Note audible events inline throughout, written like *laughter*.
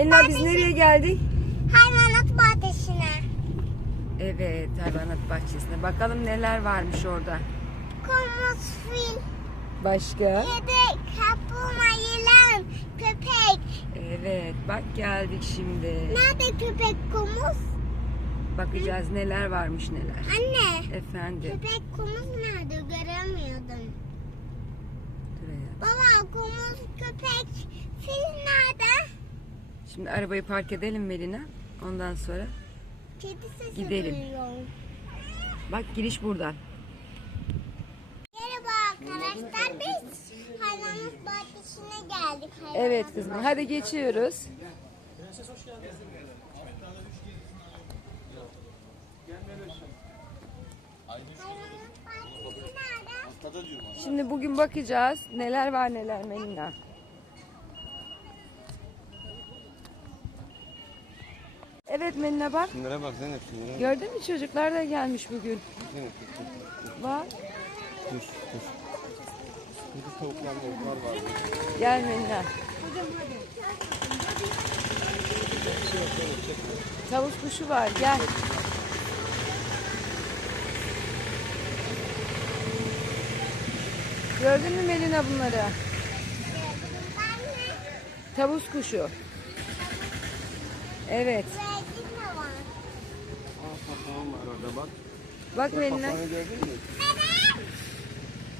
Melina biz nereye geldik? Hayvanat bahçesine. Evet hayvanat bahçesine. Bakalım neler varmış orada. Komut fil, Başka? kedi, kaplumbağa, yılan, köpek. Evet bak geldik şimdi. Nerede köpek komut? Bakacağız neler varmış neler. Anne, Efendim. köpek komut nerede? Göremiyordum. Baba komut, köpek, fil nerede? Şimdi arabayı park edelim Melina. Ondan sonra. Kedi sesi Gidelim. duyuyorum. Bak giriş buradan. Merhaba arkadaşlar biz hayvanat bahçesine geldik. Hayvanat Evet kızım hadi geçiyoruz. Hayvanat bahçesi nerede? Şimdi bugün bakacağız neler var neler Melina. Evet Melina bak. Şunlara bak Zeynep şunlara. Gördün mü çocuklar da gelmiş bugün. Zeynep kuş, Bak kuş, kuş. Burada tavuklar tavuklar var. gel Melina. Tavus kuşu var gel. Gördün mü Melina bunları? Tavus kuşu. Evet. verdim de var. Aa papağan orada bak. Bak Melina. Papağanı gördün mü?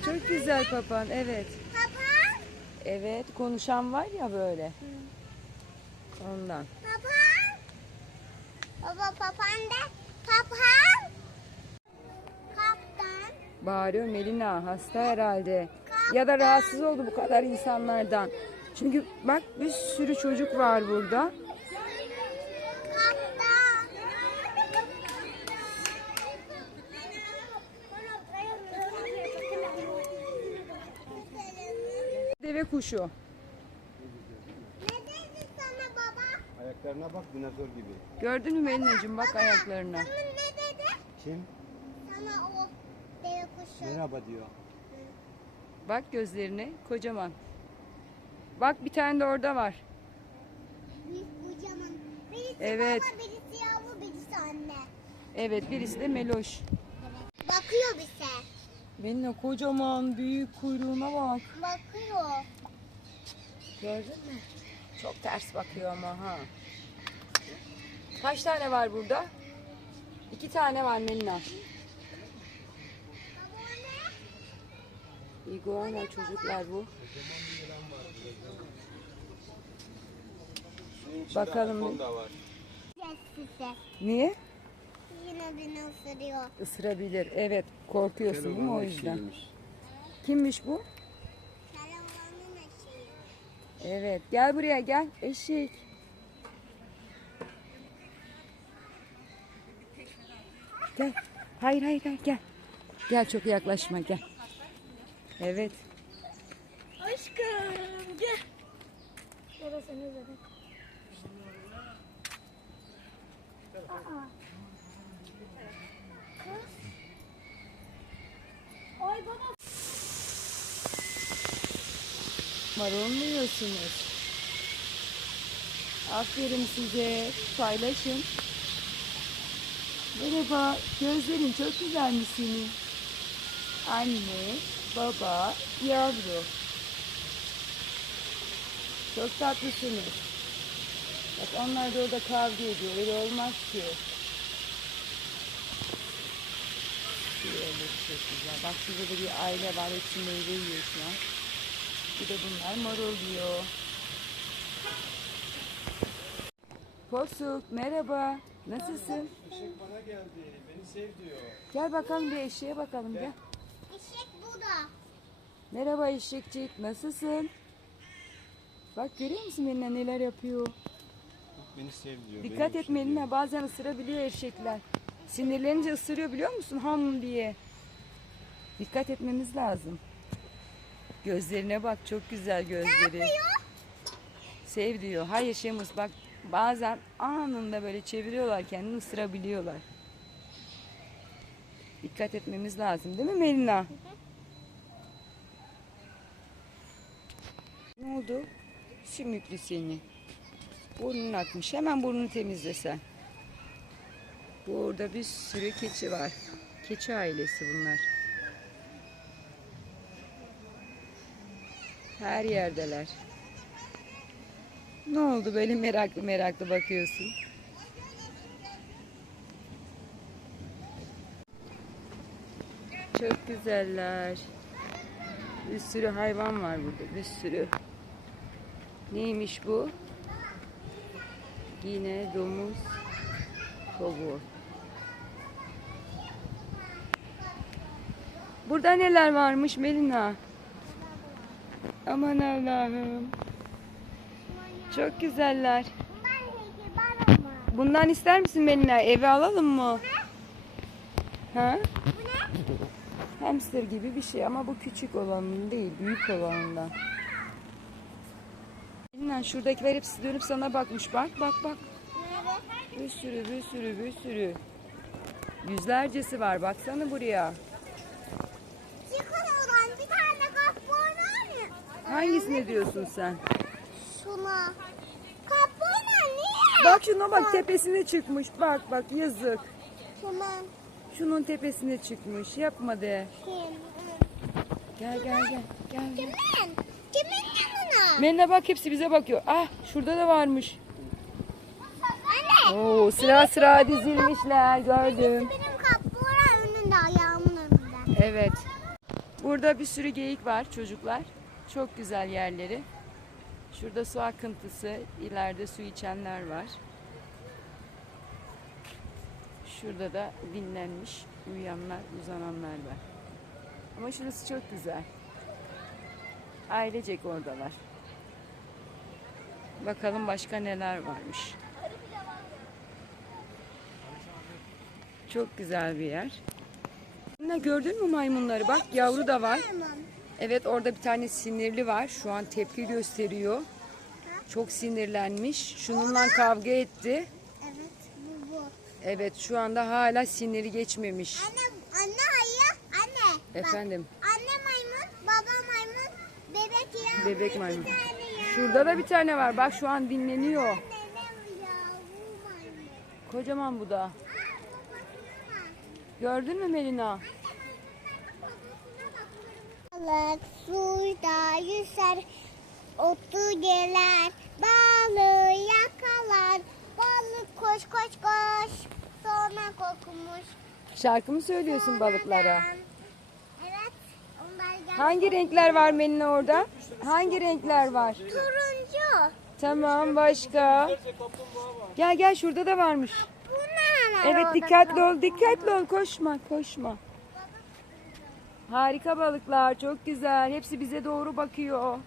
Çok güzel papağan. Evet. Baba, Evet. Konuşan var ya böyle. Ondan. baba. Baba papan de. Papan. Kaptan. Bağırıyor Melina. Hasta herhalde. Ya da rahatsız oldu bu kadar insanlardan. Çünkü bak bir sürü çocuk var burada. Kuşu. Ne dedi sana baba? Ayaklarına bak dinozor gibi. Gördün mü Melina'cığım bak ayaklarına. Sana ne dedi? Kim? Sana o deve kuşu. Merhaba diyor. Bak gözlerine kocaman. Bak bir tane de orada var. Büyük kocaman. Birisi Evet. baba, birisi yavru, birisi anne. Evet birisi de Meloş. Bakıyor bize. Melina kocaman büyük kuyruğuna bak. Bakıyor. Gördün mü? Çok ters bakıyor ama ha. Kaç tane var burada? İki tane var Melina. İguana çocuklar bu. Bakalım. Niye? Yine beni ısırıyor. Isırabilir. Evet. Korkuyorsun değil mi o yüzden? Kimmiş bu? Evet. Gel buraya gel. Eşek. Gel. Hayır hayır hayır gel. Gel çok yaklaşma gel. Evet. Aşkım gel. Seni özledim. Aa. Marul mu yiyorsunuz? Aferin size. Paylaşın. Merhaba. Gözlerin çok güzelmiş senin. Anne, baba, yavru. Çok tatlısınız. Bak onlar da orada kavga ediyor. Öyle olmaz ki. Şöyle çok güzel. Bak şurada da bir aile var. Hepsi meyve yiyor şu an. Bir de bunlar marul yiyor. Porsuk merhaba. Nasılsın? Eşek bana geldi. Beni sev diyor. Gel bakalım bir eşeğe bakalım gel. Eşek burada. Merhaba eşekçik nasılsın? Bak görüyor musun Melina neler yapıyor? Beni sev diyor. Dikkat et. Melina bazen ısırabiliyor eşekler. Sinirlenince ısırıyor biliyor musun? Ham diye. Dikkat etmemiz lazım. Gözlerine bak çok güzel gözleri. Sev diyor. Hayır Şemus bak bazen anında böyle çeviriyorlar kendini ısırabiliyorlar. Dikkat etmemiz lazım değil mi Melina? Ne oldu? Sümüklü seni. Burnun akmış. Hemen burnunu temizlesen. Burada bir sürü keçi var. Keçi ailesi bunlar. Her yerdeler. Ne oldu böyle meraklı meraklı bakıyorsun? Çok güzeller. Bir sürü hayvan var burada. Bir sürü. Neymiş bu? Yine domuz, kovu. Burada neler varmış Melina? Aman Allah'ım. Çok güzeller. Bundan ister misin Melina? Eve alalım mı? Ha? Hamster gibi bir şey ama bu küçük olanın değil, büyük olanından. Melina şuradakiler hepsi dönüp sana bakmış. Bak bak bak. Bir sürü bir sürü bir sürü. Yüzlercesi var baksana buraya. Çıkın oradan bir tane kaplan mı? Hangisini diyorsun sen? Şuna. Kaplan niye? Bak şuna bak tepesine çıkmış. Bak bak yazık. Şuna. Şunun tepesine çıkmış. Yapma de. Gel gel gel. Gel gel. Kimin? Kimin yanına? Melina bak hepsi bize bakıyor. Ah şurada da varmış. Anne. Oo sıra sıra dizilmişler gördüm. Benim kaplan önünde ayağımın önünde. Evet. Burada bir sürü geyik var çocuklar. Çok güzel yerleri. Şurada su akıntısı, ileride su içenler var. Şurada da dinlenmiş, uyuyanlar, uzananlar var. Ama şurası çok güzel. Ailecek oradalar. Bakalım başka neler varmış. Çok güzel bir yer. Ne gördün mü maymunları? Bak yavru da var. Evet orada bir tane sinirli var. Şu an tepki gösteriyor. Çok sinirlenmiş. Şununla kavga etti. Evet bu bu. Evet şu anda hala siniri geçmemiş. Anne, anne hayır. Anne. Bak, Efendim Anne maymun, baba maymun, bebek ya. bebek maymun. Şurada da bir tane var. Bak şu an dinleniyor. Kocaman bu da. Gördün mü Melina? Balık suda yüzer, otu gelir, balığı yakalar. Balık koş koş koş, sonra kokmuş. Şarkı mı söylüyorsun balıklara? Evet, onlar geldi. Hangi renkler var Melina orada? Hangi renkler var? Turuncu. Tamam başka. Gel gel şurada da varmış. Bunlar Evet dikkatli ol, dikkatli ol. Koşma, koşma. Harika balıklar, çok güzel. Hepsi bize doğru bakıyor.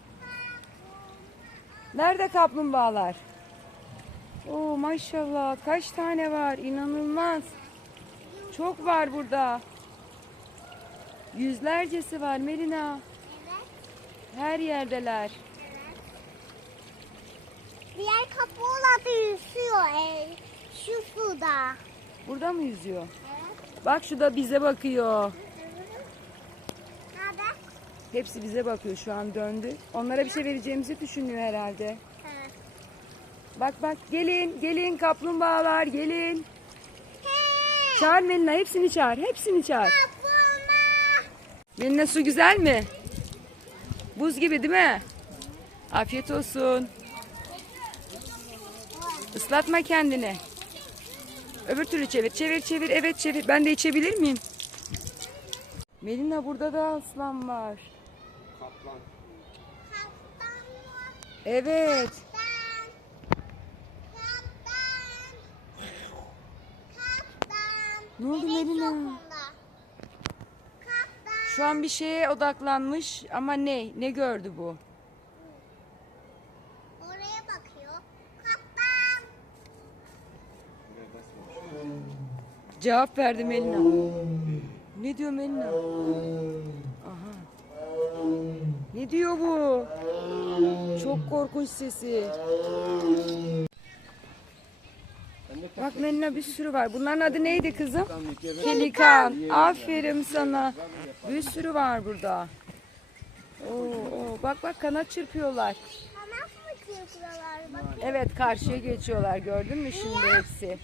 Nerede kaplumbağalar? Oo maşallah kaç tane var? İnanılmaz. Çok var burada. Yüzlercesi var Melina. Evet. Her yerdeler. Diğer kapılar da yüzüyor e, şu suda. Burada mı yüzüyor? Evet. Bak şu da bize bakıyor. Hepsi bize bakıyor şu an döndü. Onlara bir şey vereceğimizi düşünüyor herhalde. Evet. Bak bak gelin gelin kaplumbağalar gelin. Çağır Melina hepsini çağır hepsini çağır. Kaplumbağa! Melina su güzel mi? Buz gibi değil mi? Afiyet olsun. Islatma kendini. Öbür türlü çevir çevir çevir evet çevir. Ben de içebilir miyim? Melina burada da aslan var. Kaplan var. Evet. Kaptan. Kaptan. Kaptan. Ne oldu Melina? Şu an bir şeye odaklanmış ama ne? Ne gördü bu? Oraya bakıyor. Kaptan. Cevap verdi Melina. Ne diyor Melina? Ne diyor bu? Çok korkunç sesi. Bak Melina bir sürü var. Bunların adı neydi kızım? Pelikan. Aferin sana. Bir sürü var burada. Oo, oo. Bak bak kanat çırpıyorlar. Evet karşıya geçiyorlar gördün mü şimdi hepsi.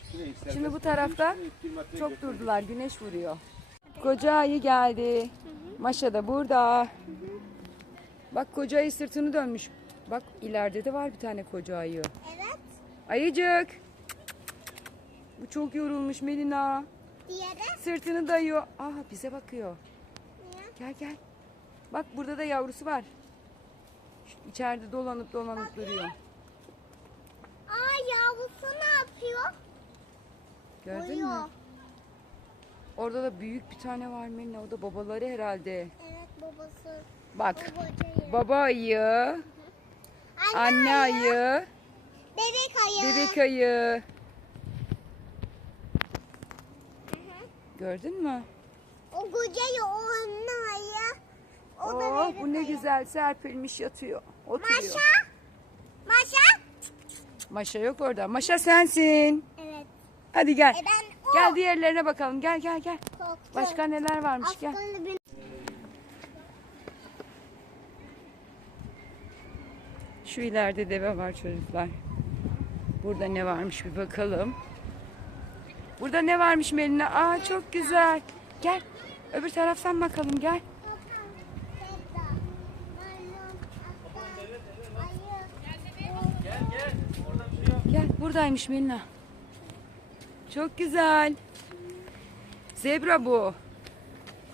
Şimdi bu tarafta çok durdular güneş vuruyor. Koca ayı geldi. Maşa da burada. Bak koca ayı sırtını dönmüş. Bak ileride de var bir tane koca ayı. Evet. Ayıcık. Bu çok yorulmuş Melina. Diğeri. Sırtını dayıyor. Aa bize bakıyor. Niye? Gel gel. Bak burada da yavrusu var. Şu İçeride dolanıp dolanıp duruyor. Aa yavrusu ne yapıyor? Gördün Uyuyor. mü? Orada da büyük bir tane var Melina. O da babaları herhalde. Evet babası. Bak. Baba ayı, Anne, ayı, Bebek ayı. bebek ayı. Gördün mü? O kocayı o anne ayı. O Oh bu ne ayı. güzel serpilmiş yatıyor. Oturuyor. Maşa. Maşa. Maşa yok orada. Maşa sensin. Evet. Hadi gel. E ben o. Gel diğerlerine bakalım. Gel gel gel. Korktum. Başka neler varmış gel. Aslında ben- Şu ileride deve var çocuklar. Burada ne varmış bir bakalım. Burada ne varmış Melina? Aa çok güzel. Gel. Öbür taraftan bakalım gel. Gel buradaymış Melina. Çok güzel. Zebra bu.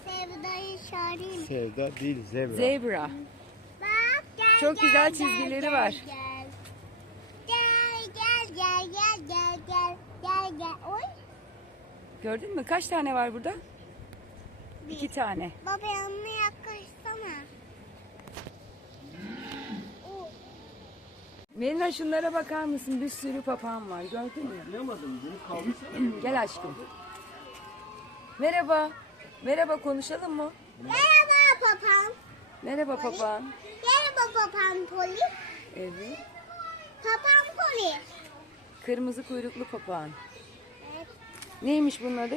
Sevdayı çağırayım. Sevda değil zebra. Zebra. Çok gel, güzel çizgileri gel, var. Gel gel gel gel gel gel gel gel. Oy. Gördün mü? Kaç tane var burada? Bir. İki tane. Baba yanına yaklaşsana. Melina şunlara bakar mısın? Bir sürü papağan var. Gördün mü? Bilemedim. Bunu kalmışsın. *clears throat* Gel aşkım. Merhaba. Merhaba konuşalım mı? Merhaba papağan. Merhaba papağan. Papam poli. Evet. Papam poli. Kırmızı kuyruklu papağan. Evet. Neymiş bunun adı?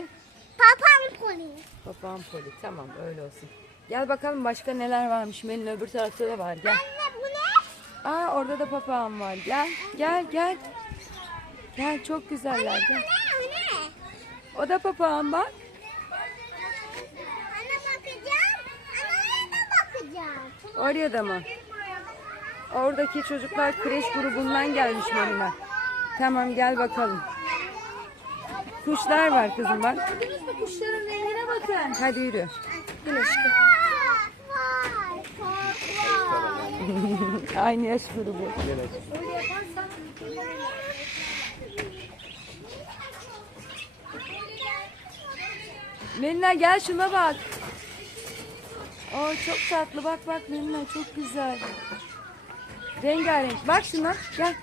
Papam poli. Papağan poli. Tamam öyle olsun. Gel bakalım başka neler varmış. Melina öbür tarafta da var. Gel. Anne bu ne? Aa orada da papağan var. Gel. Gel gel. Gel çok güzeller. Bu Gel. ne? Bu ne? O da papağan bak. Ana bakacağım. Anaya da bakacağım. Oraya da mı? Oradaki çocuklar kreş grubundan gelmiş Melina. Tamam gel bakalım. Kuşlar var kızım bak. Gördünüz mü kuşların rengine bakın. Hadi yürü. Vay. *laughs* Aynı yaş grubu. Melina gel şuna bak. Oo çok tatlı bak bak Melina çok güzel. Rengarenk. Bak şuna gel.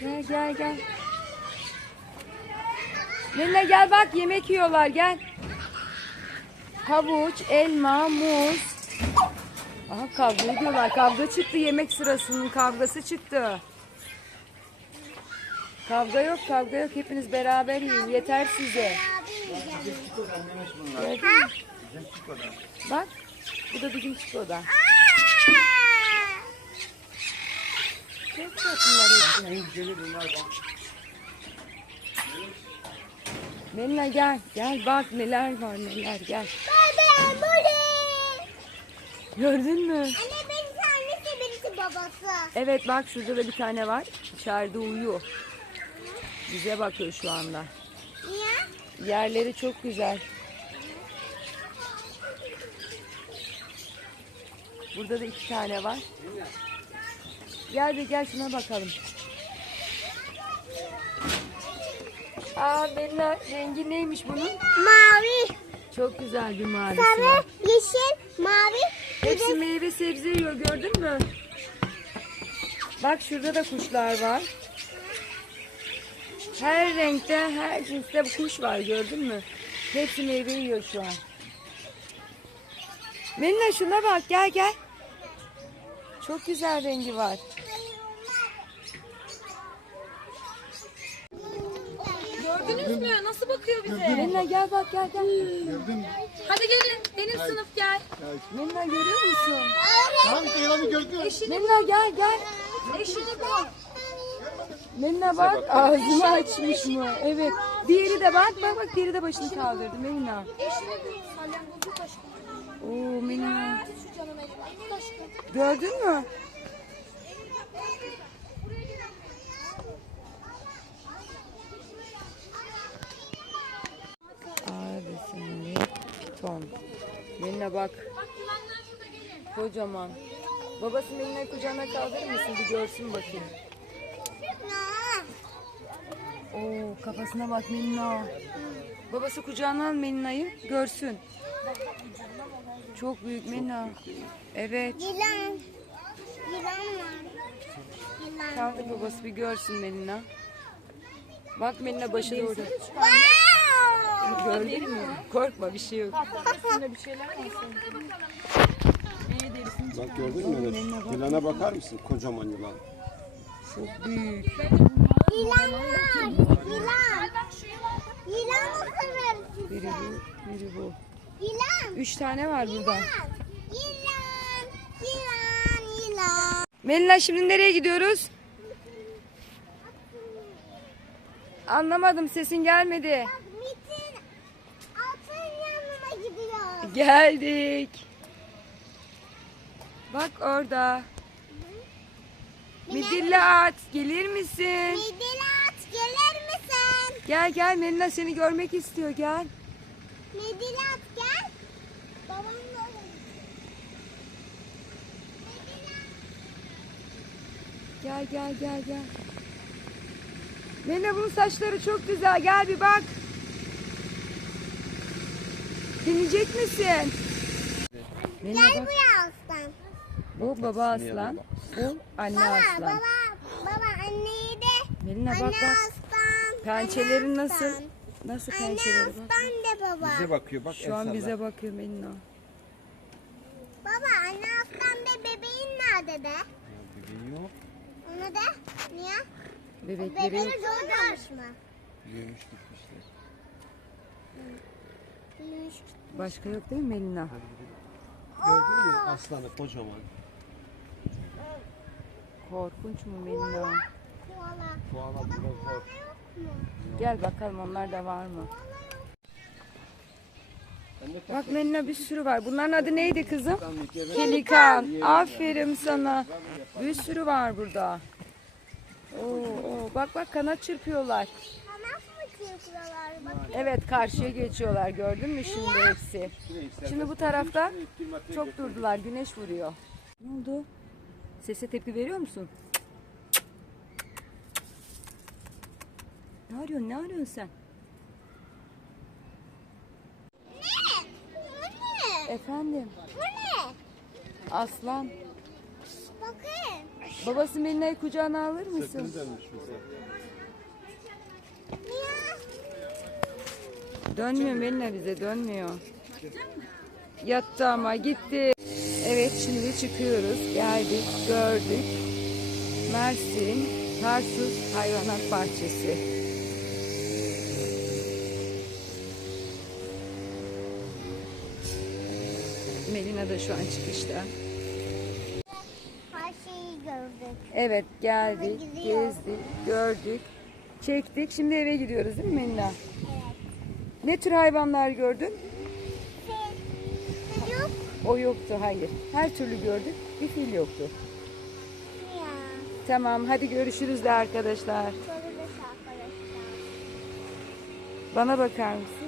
Gel gel gel. Melina gel bak yemek yiyorlar gel. Havuç, elma, muz. Aha kavga ediyorlar. Kavga çıktı yemek sırasının kavgası çıktı. Kavga yok kavga yok. Hepiniz beraber yiyin. Yeter size. Gördün mü? Bak. Bu da bizim çikoda. Çok tatlılar hepsi. Melina gel. Gel bak neler var neler gel. Böyle. Gördün mü? Anne birisi annesi birisi babası. Evet bak şurada da bir tane var. İçeride uyuyor. Bize bakıyor şu anda. Niye? Yerleri çok güzel. Burada da iki tane var. Gel bir gel şuna bakalım. Aa Bella rengi neymiş bunun? Mavi, Çok güzel bir mavisi sarı, var. yeşil, mavi. Hepsi de meyve sebze yiyor gördün mü? Bak şurada da kuşlar var. Her renkte, her cinste bu kuş var gördün mü? Hepsi meyve yiyor şu an. Melina şuna bak gel gel. Çok güzel rengi var. Gördünüz mü? Nasıl bakıyor bize? Melina gel bak gel gel. Gördün mü? Hadi gelin. Benim sınıf gel. Melina görüyor musun? İşte yılanı gördün mü? Melina gel gel. Eşini bul. Melina bak ağzını açmış mı? Evet. Diğeri de bak bak bak diğeri de başını kaldırdı Melina. Eşini bul. Salyangozu aşkım. Oo Melina. Gördün mü? Abisinin piton. Melina bak. Kocaman. Babası Melina'yı kucağına kaldırır mısın bir görsün bakayım. Oo kafasına bak Melina. Babası kucağına al Melina'yı görsün. Çok büyük Melina. Evet. Yılan. Yılan var. Yılan. Kaldır babası bir görsün Melina. Bak Melina başı doğru. Wow! Gördün mü? Korkma bir şey yok. Üstünde bir şeyler olsun. Bak gördün mü? Yılana bakar mısın? Kocaman yılan. Çok büyük. Yılan var. Yılan. Yılan ısırır Biri size. bu, biri bu. Yılan. Üç tane var burada. Yılan. Yılan. Yılan. Melina şimdi nereye gidiyoruz? Anlamadım sesin gelmedi. Altın yanına. Geldik. Bak orada. Midilli at gelir misin? Medilat gelir misin? Gel gel Melina seni görmek istiyor gel. Medilat gel. Gel gel gel gel. Melina bunun saçları çok güzel gel bir bak. Dinleyecek misin? Melina Gel bak. buraya aslan. Bu baba aslan. Bu anne Baba, aslan. baba, baba anneyi de. Melina bak Anne bak. aslan. Pençelerin anne nasıl? aslan. Nasıl Anne pençeleri bak. aslan baba. Bize bakıyor bak. Şu an bize bakıyor Melina. Baba anne aslan de bebeğin nerede de? Bebeği yok. Onu de. Niye? Bebekleri yok. Bebeği doğurmuş mu? Büyümüş gitmişler. Başka yok değil mi Melina? Gördün mü aslanı kocaman. Korkunç mu Melina? Koala. Koala burada zor. Yok mu? Gel bakalım onlar da var mı? Bak Melina bir sürü var. Bunların adı neydi kızım? Pelikan. Aferin sana. Bir sürü var burada. Oo, oo. Bak bak kanat çırpıyorlar. Evet karşıya geçiyorlar gördün mü şimdi hepsi. Şimdi bu tarafta çok durdular. Güneş vuruyor. Ne oldu? Sese tepki veriyor musun? Ne arıyorsun? Ne arıyorsun sen? Ne? Bu ne? Efendim? Bu ne? Aslan. Bakın. Babası Melina'yı kucağına alır mısın? Dönmüyor Melina bize dönmüyor. Yattı ama gitti. Evet şimdi çıkıyoruz. Geldik gördük. Mersin Tarsus Hayvanat Bahçesi. Melina da şu an çıkışta. Her şeyi gördük. Evet geldik, gezdik, gördük, çektik. Şimdi eve gidiyoruz değil mi Melina? Evet. Ne tür hayvanlar gördün? Fil. Yok O yoktu, hayır. Her türlü gördük, bir fil yoktu. ya. Tamam, hadi görüşürüz de arkadaşlar. Görürüz arkadaşlar. Bana bakar mısın?